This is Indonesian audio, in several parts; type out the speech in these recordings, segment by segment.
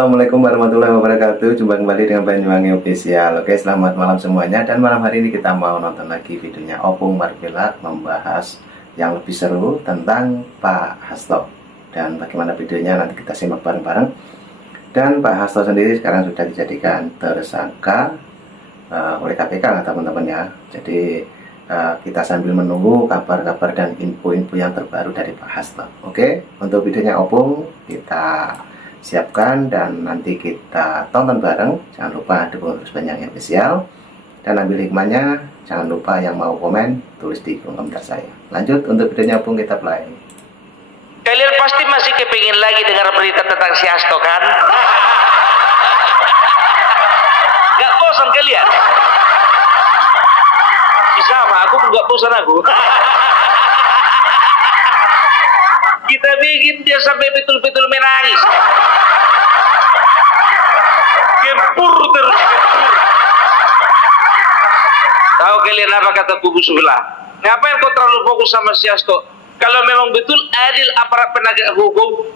Assalamualaikum warahmatullahi wabarakatuh. Jumpa kembali dengan Banyuwangi Official. Oke, selamat malam semuanya. Dan malam hari ini kita mau nonton lagi videonya Opung Marvelak membahas yang lebih seru tentang Pak Hasto. Dan bagaimana videonya nanti kita simak bareng-bareng. Dan Pak Hasto sendiri sekarang sudah dijadikan tersangka oleh KPK lah teman-teman ya. Jadi kita sambil menunggu kabar-kabar dan info-info yang terbaru dari Pak Hasto. Oke, untuk videonya Opung kita siapkan dan nanti kita tonton bareng. Jangan lupa dukung terus Banyuwangi Official dan ambil hikmahnya. Jangan lupa yang mau komen tulis di kolom komentar saya. Lanjut untuk videonya Opung, kita play. Kalian pasti masih kepingin lagi dengar berita tentang si Hasto kan? Gak bosan kalian? Sama, aku gak bosan aku. Kita bikin dia sampai betul-betul menangis. Gempur terus. Tahu kalian apa kata kubu sebelah? Ngapain kau terlalu fokus sama si Hasto? Kalau memang betul adil aparat penegak hukum,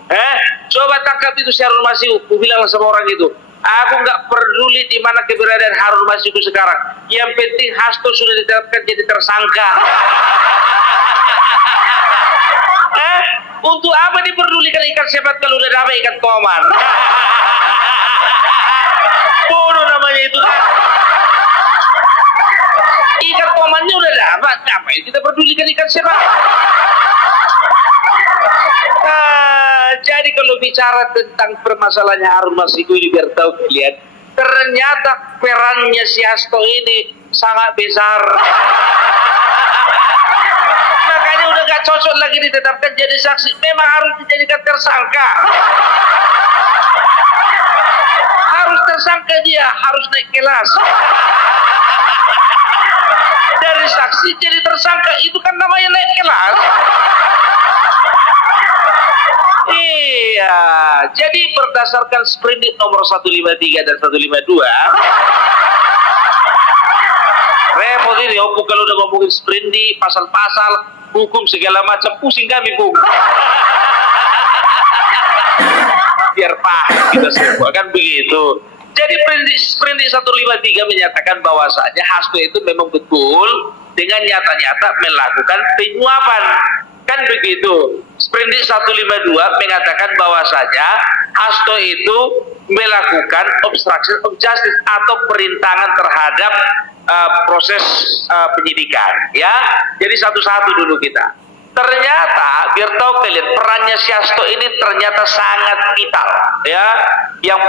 coba tangkap itu si Harun Masiku. Aku bilang sama orang itu, aku nggak peduli di mana keberadaan Harun Masiku sekarang. Yang penting Hasto sudah ditetapkan jadi tersangka. Untuk apa diperdulikan ikan sepat kalau udah dapat ikan toman? Bodoh namanya itu kan. Ikan tomannya udah dapat, ngapain kita pedulikan ikan sepat? Jadi kalau bicara tentang permasalahannya Harun Masiku ini, biar tahu kalian, ternyata perannya si Hasto ini sangat besar. Makanya udah gak cocok lagi ditetapkan jadi saksi, memang harus dijadikan tersangka. Harus tersangka dia, harus naik kelas. Dari saksi jadi tersangka, itu kan namanya naik kelas. Iya, jadi berdasarkan sprindik nomor 153 dan 152, repot ini Opung kalau udah ngomongin sprindik, pasal-pasal, hukum segala macam, pusing kami Bung. Biar paham kita semua kan begitu. Jadi sprindik 153 menyatakan bahwasanya Hasto itu memang betul dengan nyata-nyata melakukan penyuapan. Kan begitu. Sprindik 152 mengatakan bahwasanya Hasto itu melakukan obstruction of justice atau perintangan terhadap proses penyidikan, ya. Jadi satu-satu dulu kita. Ternyata biar tahu kalian, perannya si Hasto ini ternyata sangat vital, ya. Yang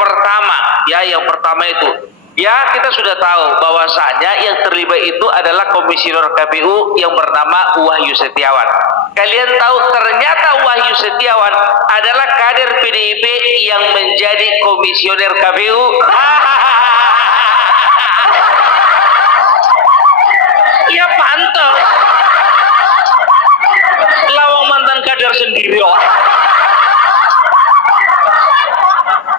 pertama itu, ya, kita sudah tahu bahwasanya yang terlibat itu adalah komisioner KPU yang bernama Wahyu Setiawan. Kalian tahu ternyata Wahyu Setiawan adalah kader PDIP yang menjadi komisioner KPU. Ya pantas. Lawang mantan kader sendiri.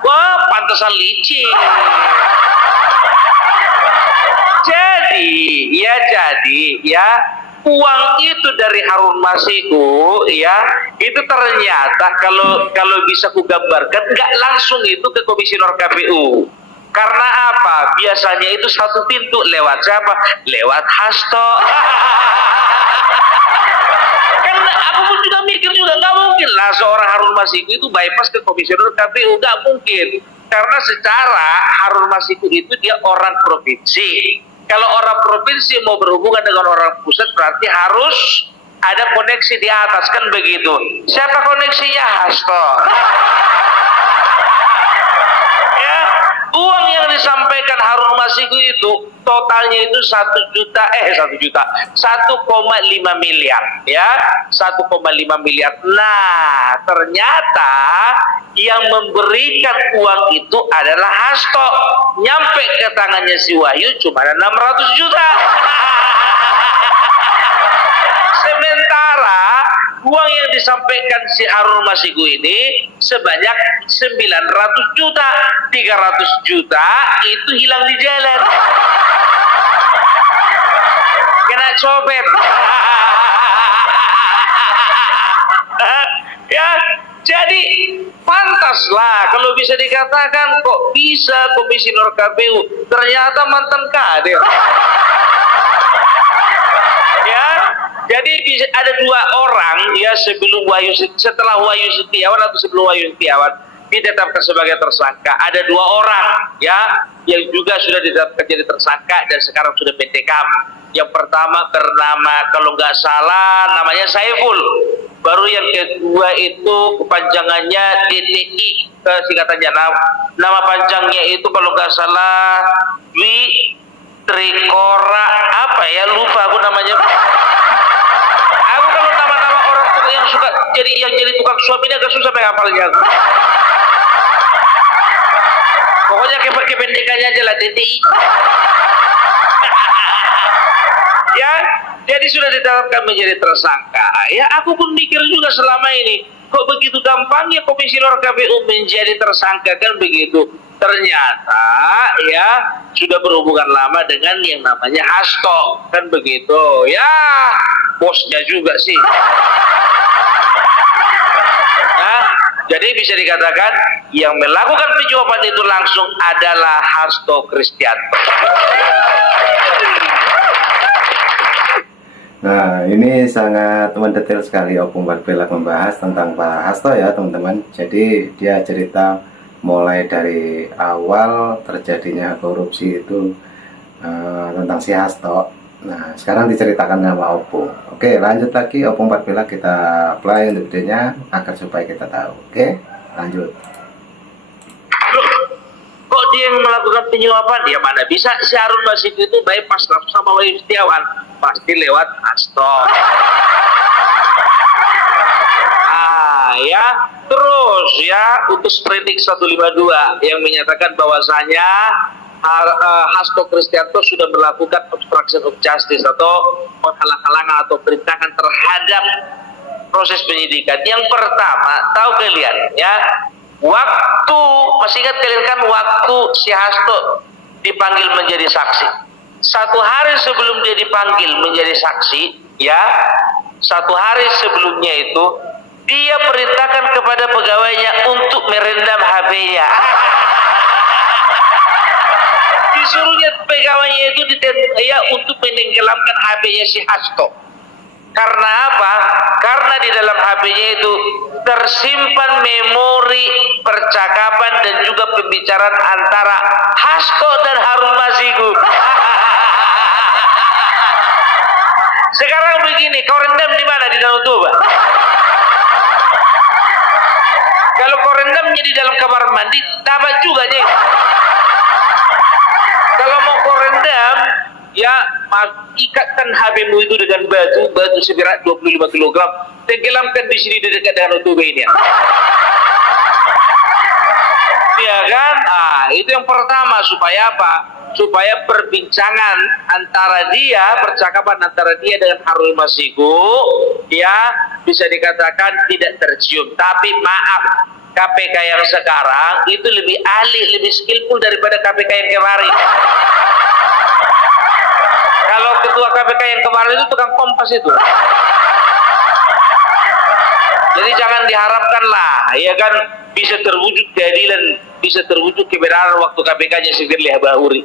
Wah, pantesan licin. Jadi uang itu dari Harun Masiku, ya, itu ternyata kalau bisa kugambarkan nggak langsung itu ke komisioner KPU. Karena apa? Biasanya itu satu pintu, lewat siapa? Lewat Hasto. Kan aku pun juga mikir juga, nggak mungkin lah seorang Harun Masiku itu bypass ke komisioner KPU, nggak mungkin. Karena secara Harun Masiku itu dia orang provinsi. Kalau orang provinsi mau berhubungan dengan orang pusat berarti harus ada koneksi di atas, kan begitu. Siapa koneksinya? Hasto. Ya, uang yang disampaikan Harun Masiku itu totalnya itu 1,5 miliar, ya, 1,5 miliar. Nah, ternyata yang memberikan uang itu adalah Hasto. Nyampe ke tangannya si Wahyu cuma 600 juta. Sementara uang yang disampaikan si Harun Masiku ini sebanyak 900 juta. 300 juta itu hilang di jalan. Kena copet. Ya, jadi Jadi pantaslah kalau bisa dikatakan kok bisa komisioner KPU ternyata mantan kader. Ya, jadi ada dua orang ya setelah Wahyu Setiawan atau sebelum Wahyu Setiawan ditetapkan sebagai tersangka. Ada dua orang ya yang juga sudah ditetapkan jadi tersangka dan sekarang sudah pentekam. Yang pertama bernama kalau nggak salah namanya Saiful. Baru yang kedua itu kepanjangannya DTI, singkatannya nama panjangnya itu kalau nggak salah Dwi Trikora apa ya, lupa aku namanya. Aku kalau nama-nama orang tua yang suka jadi tukang suami ini agak susah menghafalnya. Pokoknya kependekannya aja lah DTI. Ya, jadi sudah ditetapkan menjadi tersangka. Ya, aku pun mikir juga selama ini, kok begitu gampangnya komisioner KPU menjadi tersangka kan begitu. Ternyata ya sudah berhubungan lama dengan yang namanya Hasto kan begitu. Ya, bosnya juga sih. Nah, jadi bisa dikatakan yang melakukan penyuapan itu langsung adalah Hasto Kristianto. Nah, ini sangat mendetail sekali Opung Marvelak membahas tentang Pak Hasto ya teman-teman. Jadi dia cerita mulai dari awal terjadinya korupsi itu tentang si Hasto. Nah, sekarang diceritakan sama Opung. Oke, lanjut lagi Opung Marvelak, kita play untuk videonya agar supaya kita tahu. Oke, lanjut. Kok dia yang melakukan penyuapan? Ya mana bisa si Harun Masiku itu bypass langsung sama Wahyu Setiawan, pasti lewat Hasto. Ya, terus ya untuk Sprindik 152 yang menyatakan bahwasanya Hasto Kristianto sudah melakukan obstruction of justice atau penghalang-halangan atau perintangan terhadap proses penyidikan. Yang pertama, tahu kalian ya, waktu masih ingat kalian kan waktu si Hasto dipanggil menjadi saksi, satu hari sebelum dia dipanggil menjadi saksi ya, satu hari sebelumnya itu dia perintahkan kepada pegawainya untuk merendam HP-nya. Disuruhnya pegawainya itu ya untuk menenggelamkan HP-nya si Hasto. Karena apa? Karena di dalam HP-nya itu tersimpan memori percakapan dan juga pembicaraan antara Hasto dan Harun Masiku. Sekarang begini, kau rendam di mana? Di Danau Toba? Kalau kau rendamnya di dalam kamar mandi, dapat juga nih. Kalau mau kau rendam, ya ikatkan HP-mu itu dengan batu seberat 25 kg, tenggelamkan di sini di dekat Danau Toba ini. Ya kan? Itu yang pertama, supaya apa? Supaya perbincangan antara dia, percakapan antara dia dengan Harun Masiku ya bisa dikatakan tidak tercium. Tapi maaf, KPK yang sekarang itu lebih ahli, lebih skillful daripada KPK yang kemarin. Kalau ketua KPK yang kemarin itu tukang kompas itu. Jadi jangan diharapkan lah, ya kan, bisa terwujud keadilan, bisa terwujud kebenaran waktu KPK-nya Firly Bahuri.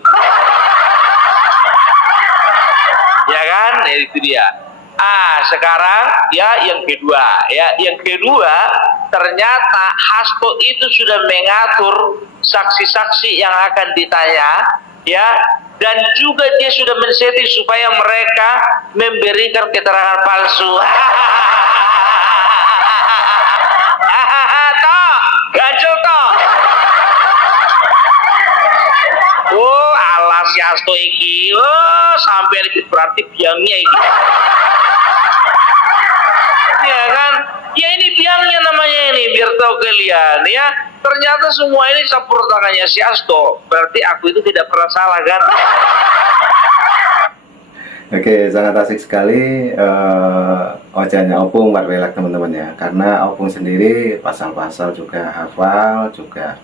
Ya kan, ya itu dia. Sekarang ya yang kedua, ternyata Hasto itu sudah mengatur saksi-saksi yang akan ditanya, ya, dan juga dia sudah men-setting supaya mereka memberikan keterangan palsu. Ganjel toh. Oh, alas si Hasto iki. Oh, sampai berarti biangnya iki. Ya kan? Ya ini biangnya namanya ini, biar tahu kalian ya. Ternyata semua ini campur tangannya si Hasto. Berarti aku itu tidak pernah salah kan? Oke, sangat asik sekali ocehannya Opung Marvelak teman-teman ya. Karena Opung sendiri pasal-pasal juga hafal, juga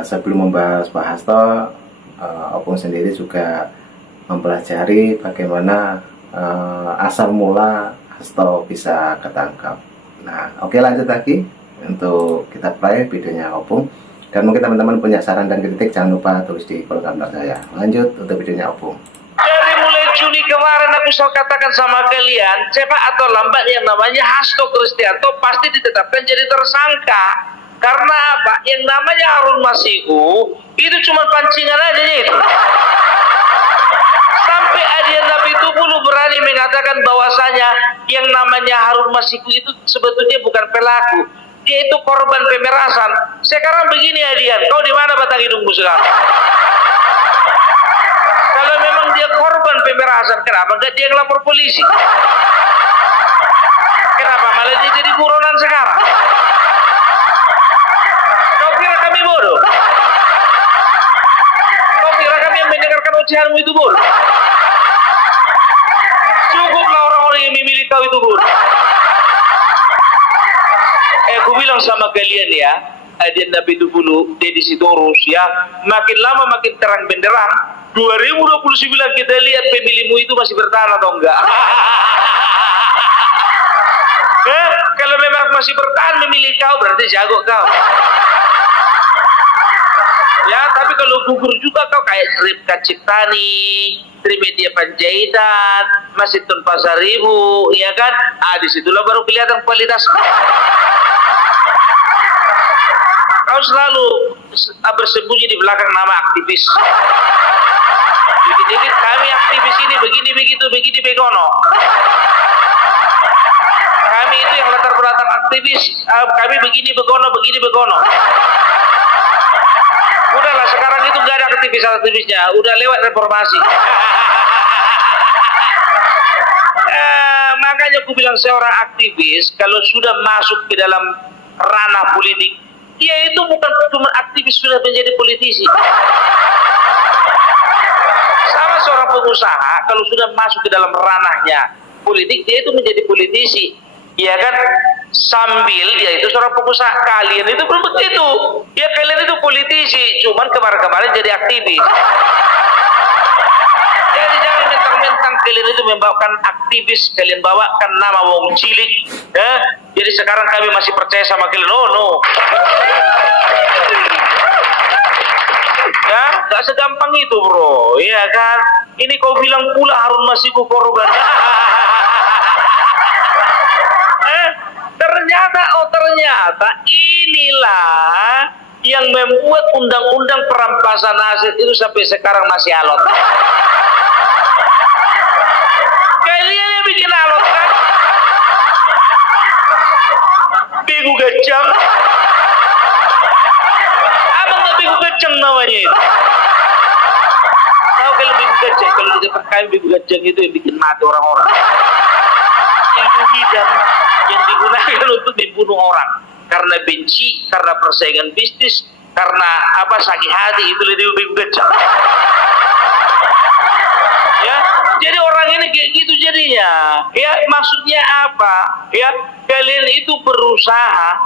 sebelum membahas Pak Hasto, Opung sendiri juga mempelajari bagaimana asal mula Hasto bisa ketangkap. Nah, oke, lanjut lagi untuk kita play videonya Opung. Dan mungkin teman-teman punya saran dan kritik, jangan lupa tulis di kolom komentar saya. Lanjut untuk videonya Opung. Dari mulai Juni kemarin aku selalu katakan sama kalian, cepat atau lambat yang namanya Hasto Kristianto pasti ditetapkan jadi tersangka. Karena apa? Yang namanya Harun Masiku itu cuma pancingan aja itu. Sampai Adian Nabi Tupulu berani mengatakan bahwasanya yang namanya Harun Masiku itu sebetulnya bukan pelaku, dia itu korban pemerasan. Sekarang begini Adian, kau di mana batang hidungmu sekarang? Kalau memang dia korban pemerasan, kenapa enggak dia lapor polisi? Kenapa malah dia jadi buronan sekarang? Kau kira kami bodoh? Kau kira kami yang mendengarkan ocehanmu itu bodoh? Cukuplah orang-orang yang memilih kau itu bodoh. Aku bilang sama kalian ya, Adian Nabi Tupulu, Deddy Sitorus ya, makin lama makin terang benderang. 2029 kita lihat pemilihmu itu masih bertahan atau enggak. Kalau memang masih bertahan memilih kau berarti jago kau. Ya, tapi kalau gugur juga kau kayak Ripka Ciptani, Trimedia Panjaitan, Masinton Pasaribu, ya kan? Disitulah baru kelihatan kualitas. Kau selalu bersembunyi di belakang nama aktivis. Dikit-dikit kami aktivis ini begini begitu begini begono. Kami itu yang latar belakang aktivis, kami begini begono begini begono. Udahlah sekarang itu nggak ada aktivisnya, udah lewat reformasi. Makanya aku bilang seorang aktivis kalau sudah masuk ke dalam ranah politik, dia itu bukan cuma aktivis, sudah menjadi politisi. Sama seorang pengusaha kalau sudah masuk ke dalam ranahnya politik, dia itu menjadi politisi, ya kan? Sambil dia itu seorang pengusaha. Kalian itu belum begitu, ya kalian itu politisi, cuman kemarin-kemarin jadi aktivis. Jadi jangan mentang-mentang kalian itu membawakan aktivis, kalian bawakan nama wong cilik, ya. Jadi sekarang kami masih percaya sama kalian. No. Ya, gak segampang itu bro, ya kan? Ini kau bilang pula Harun Masiku korban. Ternyata inilah yang membuat undang-undang perampasan aset itu sampai sekarang masih alot. Kalian yang bikin alot kan? Begu gajang. Abang gak begu gajang namanya itu. Tahu kalau begu gajang, kalau di tempat kami begu gajang itu yang bikin mati orang-orang. Ilmu hidam yang digunakan untuk dibunuh orang karena benci, karena persaingan bisnis, karena apa, sakit hati, itu lebih gajah. Ya, jadi orang ini kayak gitu jadinya. Ya, maksudnya apa? Ya, kalian itu berusaha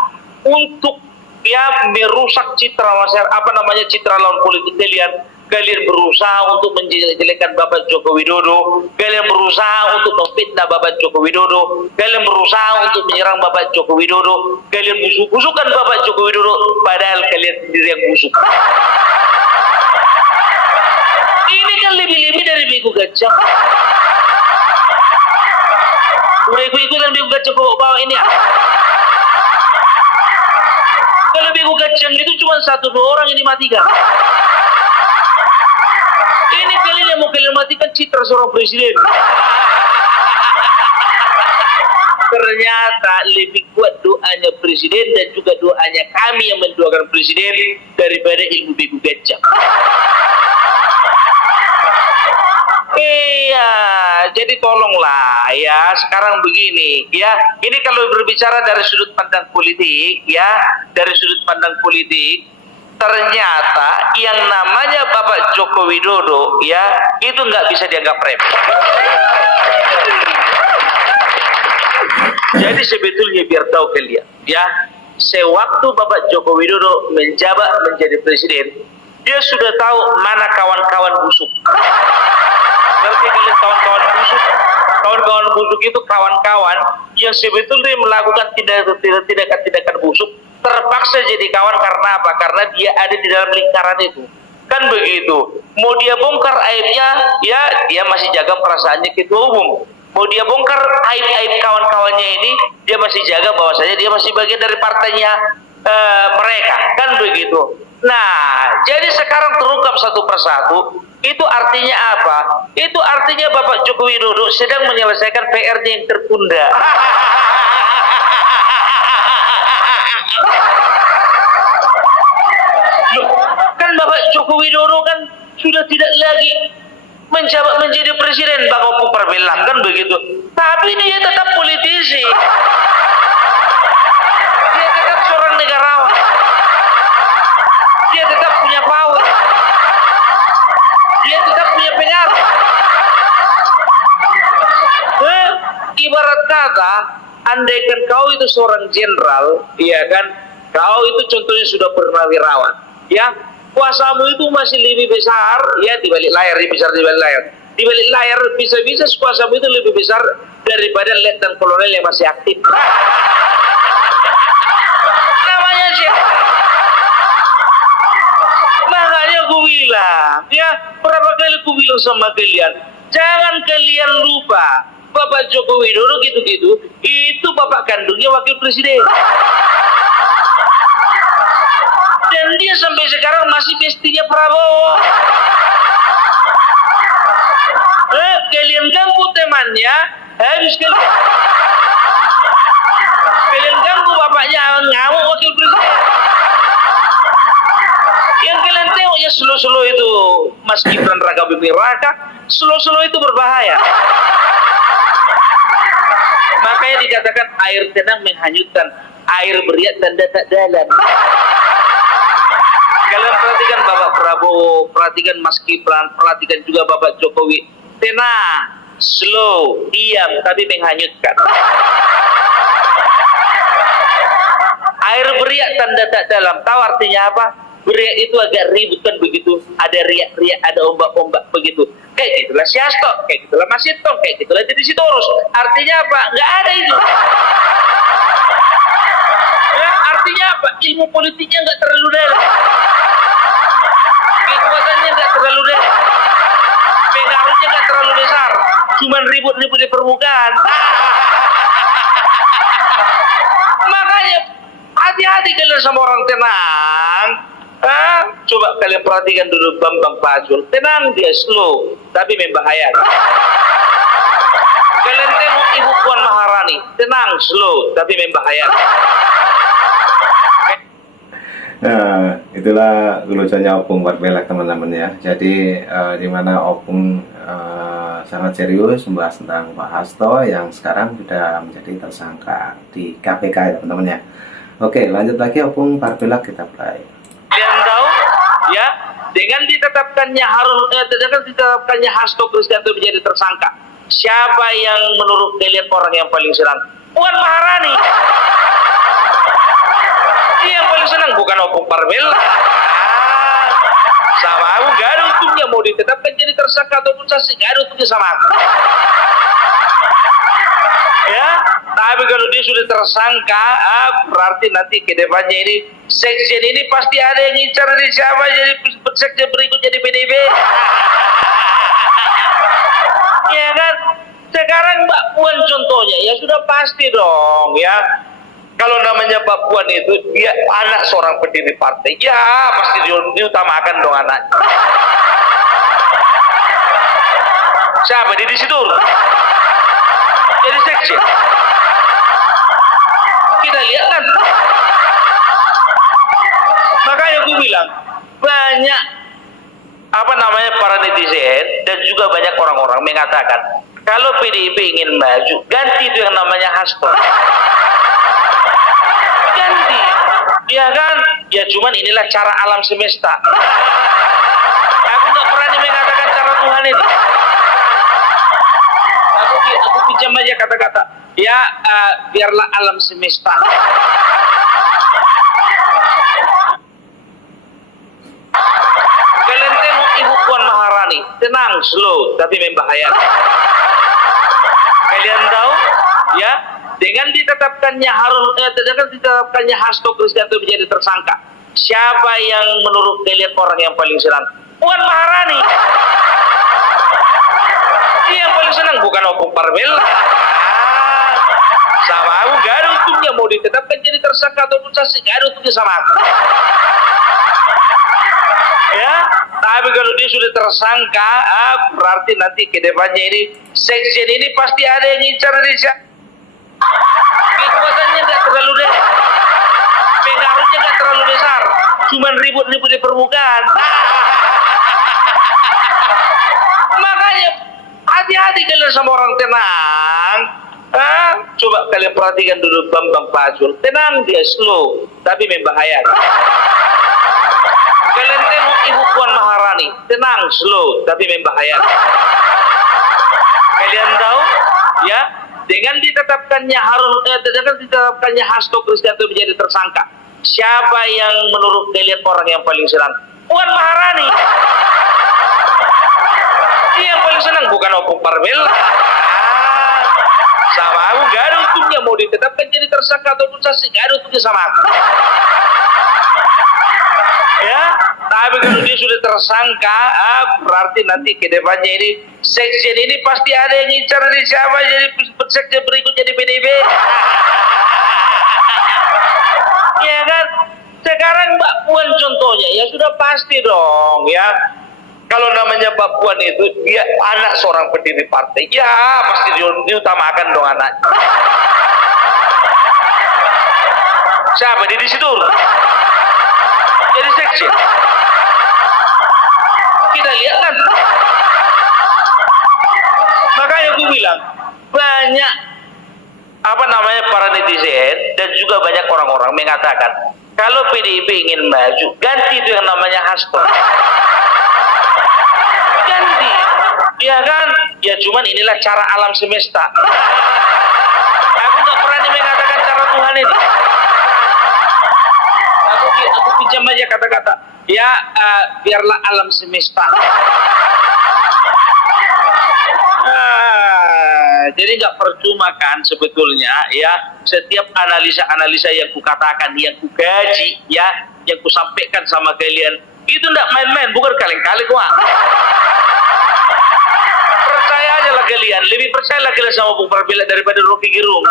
untuk ya merusak citra masyarakat, apa namanya, citra lawan politik kalian. Kalian berusaha untuk menjelekkan Bapak Joko Widodo, kalian berusaha untuk memfitnah Bapak Joko Widodo, kalian berusaha untuk menyerang Bapak Joko Widodo, kalian busuk-busukkan Bapak Joko Widodo, padahal kalian sendiri yang busuk. Ini kan lebih-lebih dari bego gajah. Udah ikut-ikutan bego gajah bawa ini ya. Kalau bego gajah itu cuma 1-2 orang yang dimatikan. Ini kalian yang mau kalian matikan citra seorang presiden. Ternyata lebih kuat doanya presiden dan juga doanya kami yang mendoakan presiden daripada ilmu begu gajah. Iya, jadi tolonglah ya, sekarang begini ya. Ini kalau berbicara dari sudut pandang politik ya, dari sudut pandang politik, ternyata yang namanya Bapak Joko Widodo ya, itu nggak bisa dianggap remeh. Jadi sebetulnya biar tahu kalian ya, sewaktu Bapak Joko Widodo menjabat menjadi presiden, dia sudah tahu mana kawan-kawan busuk. Berarti kalian kawan-kawan busuk, kawan-kawan busuk itu kawan-kawan yang sebetulnya melakukan tindakan-tindakan busuk terpaksa jadi kawan karena apa? Karena dia ada di dalam lingkaran itu. Kan begitu. Mau dia bongkar aibnya, ya dia masih jaga perasaannya ketua umum. Mau dia bongkar aib-aib kawan-kawannya ini, dia masih jaga bahwasanya dia masih bagian dari partainya mereka. Kan begitu. Nah, jadi sekarang terungkap satu persatu. Itu artinya apa? Itu artinya Bapak Joko Widodo sedang menyelesaikan PR-nya yang tertunda. Loh, kan Bapak Joko Widodo kan sudah tidak lagi menjabat menjadi presiden, Bang Opung Parbelang, kan begitu. Tapi dia tetap politisi. Dia tetap seorang negarawan. Dia tetap punya power. Dia tetap punya pengaruh. Ibarat kata, andaikan kau itu seorang jenderal, iya kan, kau itu contohnya sudah purnawirawan, ya, kuasamu itu masih lebih besar, ya, di balik layar, lebih besar di balik layar. Di balik layar bisa-bisa kuasamu itu lebih besar daripada letnan kolonel yang masih aktif. Namanya siapa? Makanya aku bilang, ya, berapa kali aku bilang sama kalian, jangan kalian lupa Bapak Joko Widodo gitu-gitu, itu bapak kandungnya wakil presiden. Dan dia sampai sekarang masih bestinya Prabowo. Kalian ganggu temannya, habis kalian. Kalian ganggu bapaknya, ngamuk wakil presiden. Yang kalian tengok ya slow-slow itu, Mas Gibran Raka Buming Raka, slow-slow itu berbahaya. Makanya dikatakan air tenang menghanyutkan, air beriak tanda tak dalam. Kalian perhatikan Bapak Prabowo, perhatikan Mas Gibran, perhatikan juga Bapak Jokowi. Tenang, slow, diam, tapi menghanyutkan. Air beriak tanda tak dalam. Tahu artinya apa? Beriak itu agak ribut kan begitu. Ada riak-riak, ada ombak-ombak begitu. Kayak gitulah si Hasto, kayak gitulah Mas Sintong, kayak gitulah Deddy Sitorus. Artinya apa? Nggak ada itu. Ya, artinya apa? Ilmu politiknya nggak terlalu dalam. Kekuatannya nggak terlalu dalam. Pengaruhnya nggak terlalu besar. Cuman ribut-ribut di permukaan. Makanya hati-hati kalian sama orang tenang. Coba kalian perhatikan dulu Bambang Pacul. Tenang, dia slow, tapi membahayakan. Kalian tengok Ibu Puan Maharani. Tenang, slow, tapi membahayakan. Nah, itulah lucunya Opung Parbelag teman-teman ya. Jadi di mana Opung sangat serius membahas tentang Pak Hasto yang sekarang sudah menjadi tersangka di KPK ya teman-teman ya. Oke, lanjut lagi Opung Parbelag, kita play. Kalian tahu ya, dengan ditetapkannya Hasto Kristianto menjadi tersangka, siapa yang menurut kalian orang yang paling senang? Puan Maharani. Dia yang paling senang, bukan Opung Parbelag. Sama aku gak ada untungnya mau ditetapkan jadi tersangka ataupun saksi, gak ada untungnya sama aku. Ya, tapi kalau dia sudah tersangka, berarti nanti ke depannya ini sekjen ini pasti ada yang ngincar di siapa jadi sekjen berikutnya di PDIP. Ya kan? Sekarang Mbak Puan contohnya, ya sudah pasti dong ya. Kalau namanya Mbak Puan itu dia anak seorang pendiri partai, ya pasti diutamakan dong anak. Siapa di situ? Jadi sekjen. Kita lihat kan. Makanya aku bilang banyak para netizen dan juga banyak orang-orang mengatakan kalau PDIP ingin maju ganti itu yang namanya Hasto. Ganti. Ya kan? Ya cuman inilah cara alam semesta. Aku nggak berani mengatakan cara Tuhan itu. Aku pinjam aja kata-kata. Ya, biarlah alam semesta. Kalian tengok Ibu Puan Maharani, tenang, slow, tapi membahayakan. Kalian tahu ya, dengan ditetapkannya Hasto Kristianto menjadi tersangka, siapa yang menurut kalian orang yang paling senang? Puan Maharani. Dia yang paling senang, bukan Opung Parbella. Sama aku gak ada untungnya mau ditetapkan jadi tersangka ataupun saksi, gak ada untungnya sama aku. Ya, tapi kalau dia sudah tersangka, berarti nanti ke depannya ini sekjen ini pasti ada yang ngincar dia. Kekuatannya nggak terlalu deh, pengaruhnya nggak terlalu besar, cuman ribut-ribut di permukaan. Makanya hati-hati kalian sama orang tenang. Coba kalian perhatikan dulu Bambang Pacul, tenang dia, slow, tapi membahayakan. Kalian tengok Ibu Puan Maharani, tenang, slow, tapi membahayakan. Kalian tahu, ya, dengan ditetapkannya Hasto Kristianto menjadi tersangka, siapa yang menurut kalian orang yang paling senang? Puan Maharani. Dia yang paling senang, bukan Opung Parbella. Sama aku gak ada untungnya mau ditetapkan jadi tersangka ataupun saksi, gak ada untungnya sama aku. Ya, tapi kalau dia sudah tersangka, berarti nanti ke depannya ini sekjen ini pasti ada yang ngincar di siapa jadi sekjen berikutnya di PDIP. Ya kan? Sekarang Mbak Puan contohnya, ya sudah pasti dong ya. Kalau namanya Mbak Puan itu dia anak seorang pendiri partai, ya pasti diutamakan dong anak. Siapa di situ? Jadi sekjen. Kita lihat kan. Makanya aku bilang banyak para netizen dan juga banyak orang-orang mengatakan kalau PDIP ingin maju, ganti itu yang namanya Hasto. Ganti, ya kan? Ya cuman inilah cara alam semesta. Aku nggak berani mengatakan cara Tuhan ini. Aku pinjam aja kata-kata. Ya, biarlah alam semesta. Jadi nggak percuma kan sebetulnya ya, setiap analisa-analisa yang kukatakan, yang kugaji ya, yang kusampaikan sama kalian itu nggak main-main, bukan kaleng-kaleng kok. Percaya aja lah kalian, lebih percaya kalian sama Bung Parbella daripada Rocky Gerung.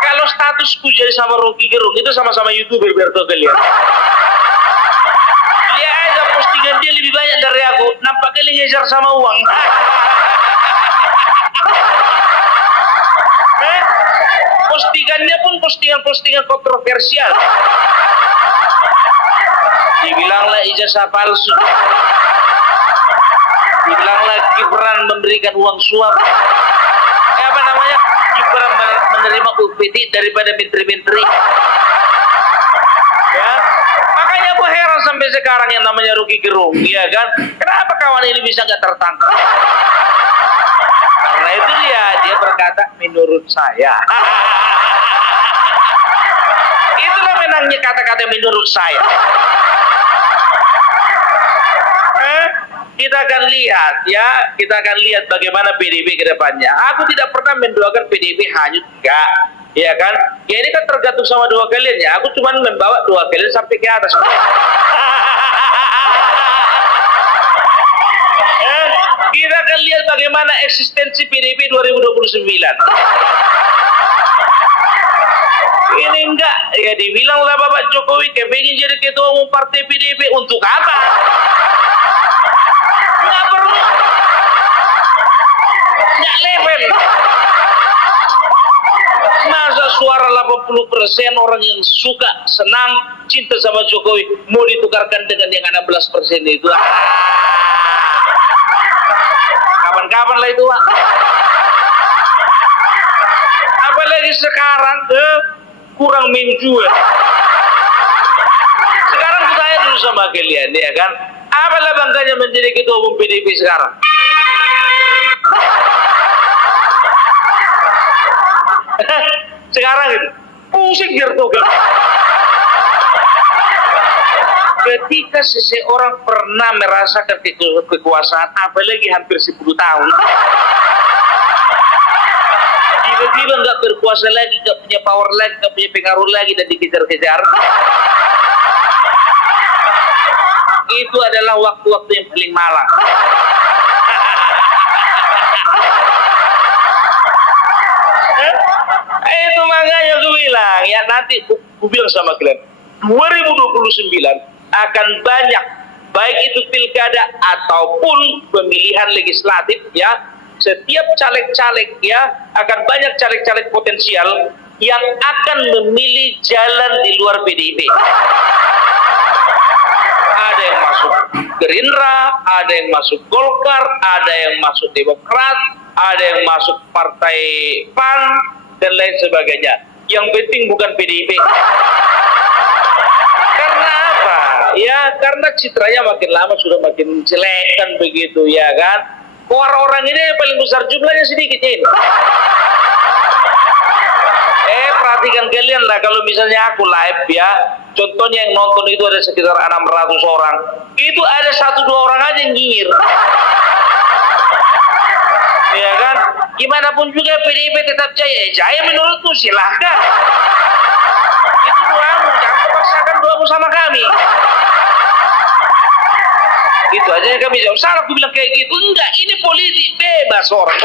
Kalau statusku jadi sama Rocky Gerung itu sama-sama YouTuber, biar tahu kalian. Lihat aja postingan dia lebih banyak dari aku, nampak kali ngejar sama uang. Postingannya pun postingan-postingan kontroversial. Dibilanglah ijazah palsu, dibilanglah Gibran memberikan uang suap. Apa namanya? Gibran menerima UPT daripada menteri-menteri. Ya, makanya aku heran sampai sekarang yang namanya Rocky Gerung, ya kan? Kenapa kawan ini bisa nggak tertangkap? Karena itu dia berkata menurut saya. Itulah menangnya kata-kata menurut saya. Kita akan lihat ya, kita akan lihat bagaimana PDIP ke depannya. Aku tidak pernah mendoakan PDIP hanyut, enggak, ya kan? Ya ini kan tergantung sama doa kalian ya. Aku cuma membawa doa kalian sampai ke atas. Kita akan lihat bagaimana eksistensi PDIP 2029. Ini enggak, ya dibilanglah Bapak Jokowi kepingin jadi ketua umum partai PDIP, untuk apa? Nggak perlu, nggak level. Masa suara 80% orang yang suka, senang, cinta sama Jokowi mau ditukarkan dengan yang 16% itu? Kapan-kapan lah itu, Pak. Apalagi sekarang kurang menjual. Sekarang aku tanya dulu sama kalian, ya kan? Apalah bangganya menjadi ketua umum PDIP sekarang? Sekarang itu pusing biar tuh kan. ketika seseorang pernah merasakan kekuasaan, apalagi hampir 10 tahun, tiba-tiba nggak berkuasa lagi, nggak punya power lagi, nggak punya pengaruh lagi, dan dikejar-kejar, itu adalah waktu-waktu yang paling malang. Itu makanya aku bilang, ya nanti aku bilang sama kalian, 2029 akan banyak, baik itu pilkada ataupun pemilihan legislatif, ya, setiap caleg-caleg, ya, akan banyak caleg-caleg potensial yang akan memilih jalan di luar PDIP. Ada yang masuk Gerindra, ada yang masuk Golkar, ada yang masuk Demokrat, ada yang masuk Partai PAN, dan lain sebagainya. Yang penting bukan PDIP. Karena apa? Ya, karena citranya makin lama sudah makin jelek kan begitu, ya kan? Orang-orang ini yang paling besar jumlahnya sedikit ini. Perhatikan kalian lah, kalau misalnya aku live, ya, contohnya yang nonton itu ada sekitar 600 orang, itu ada 1-2 orang aja yang nyinyir, ya kan? Gimana pun juga PDIP tetap jaya. Jaya menurutku silahkan, itu doamu, jangan paksakan doamu sama kami. Itu aja yang kami jawab. Salah aku bilang kayak gitu? Enggak, ini politik, bebas orang.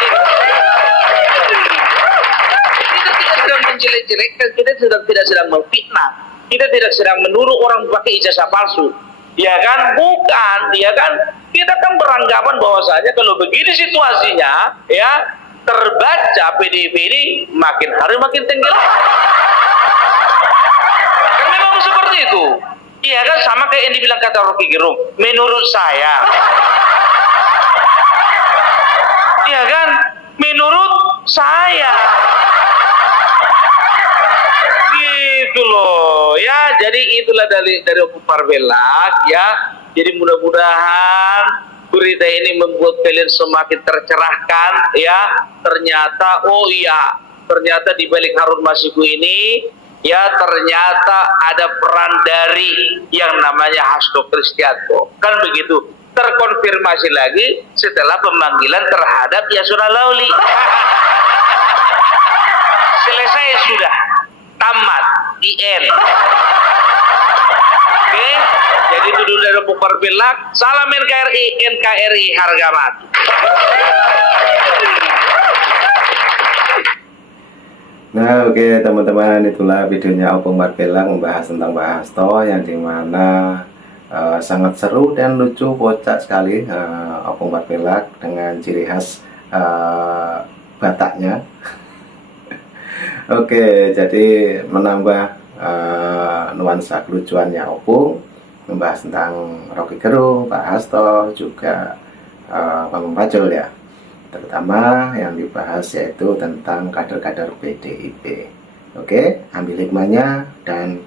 Kita tidak sedang menjelek-jelekkan, kita tidak sedang memfitnah, kita tidak sedang menuduh orang pakai ijazah palsu, ya kan? Bukan, ya kan? Kita kan beranggapan bahwasanya kalau begini situasinya, ya, terbaca PDIP ini makin hari makin tenggelam. Kan memang seperti itu, iya kan? Sama kayak yang dibilang kata Rocky Gerung, menurut saya, iya kan? Menurut saya, gitu loh, ya. Jadi itulah dari Opung Marvelak, ya. Jadi mudah-mudahan berita ini membuat kalian semakin tercerahkan, ya. Ternyata, oh iya, ternyata di balik Harun Masiku ini, ya, ternyata ada peran dari yang namanya Hasto Kristianto, kan begitu. Terkonfirmasi lagi setelah pemanggilan terhadap Yasona Lauli. Selesai sudah, tamat, di end. Oke, jadi itu dulu dari Opung Marvelak. Salam NKRI, NKRI harga mati. Nah, oke teman-teman, itulah videonya Opung Marvelak membahas tentang Pak Hasto, yang dimana sangat seru dan lucu, kocak sekali Opung Marvelak dengan ciri khas Bataknya. Oke, jadi menambah nuansa kelucuannya Opung, membahas tentang Rocky Gerung, Pak Hasto, juga Bambang Pacul, ya. Terutama yang dibahas yaitu tentang kader-kader PDIP. Oke, ambil hikmahnya dan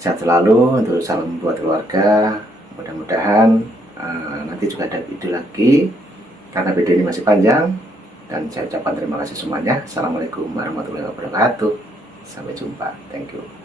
sehat selalu. Untuk salam buat keluarga. Mudah-mudahan nanti juga ada video lagi, karena video ini masih panjang. Dan saya ucapkan terima kasih semuanya. Assalamualaikum warahmatullahi wabarakatuh. Sampai jumpa. Thank you.